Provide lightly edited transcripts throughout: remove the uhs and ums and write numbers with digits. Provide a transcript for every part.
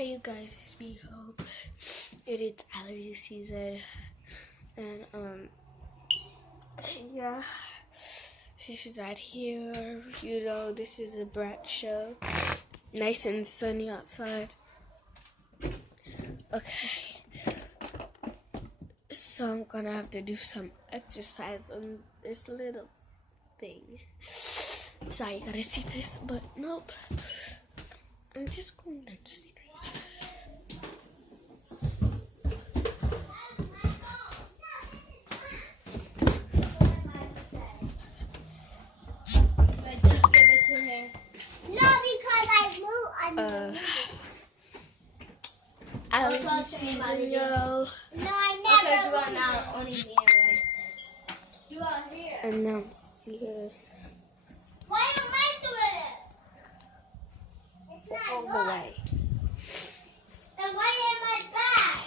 Hi you guys, it's me Hope. It is allergy season and yeah, she's right here. You know, this is a brat show. Nice and sunny outside. Okay. So I'm gonna have to do some exercise on this little thing. Sorry you gotta see this, but nope. I'm just going downstairs. Allergy season, yo. No, I never. Okay, do it now. Only me. Do it here. And downstairs. Why are you messing with it? It's not All the way. And why in my bag?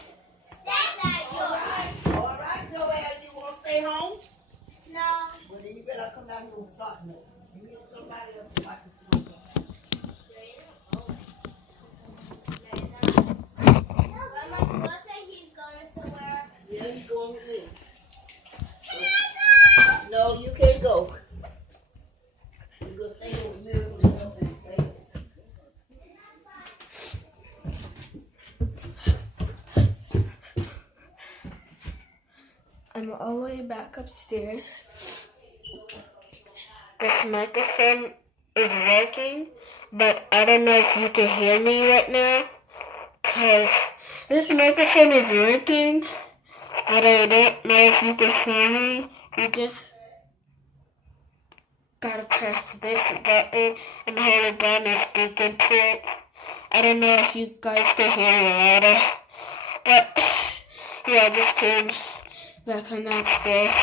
That's not yours. All right, Joelle, you want to stay home? No. Well, then you better come down here and start me. You need somebody else to watch you. Yeah, he's going with me. No, you can't go. You're going to stay here with Miracle and help him, okay? I'm all the way back upstairs. This microphone is working, but I don't know if you can hear me right now. Because this microphone is working, but I don't know if you can hear me. You just gotta press this button and hold it down and speak into it. I don't know if you guys can hear me later. But yeah, I just came back on downstairs.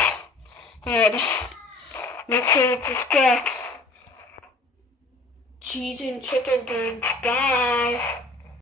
And make sure to subscribe. Cheese and chicken drinks. Bye.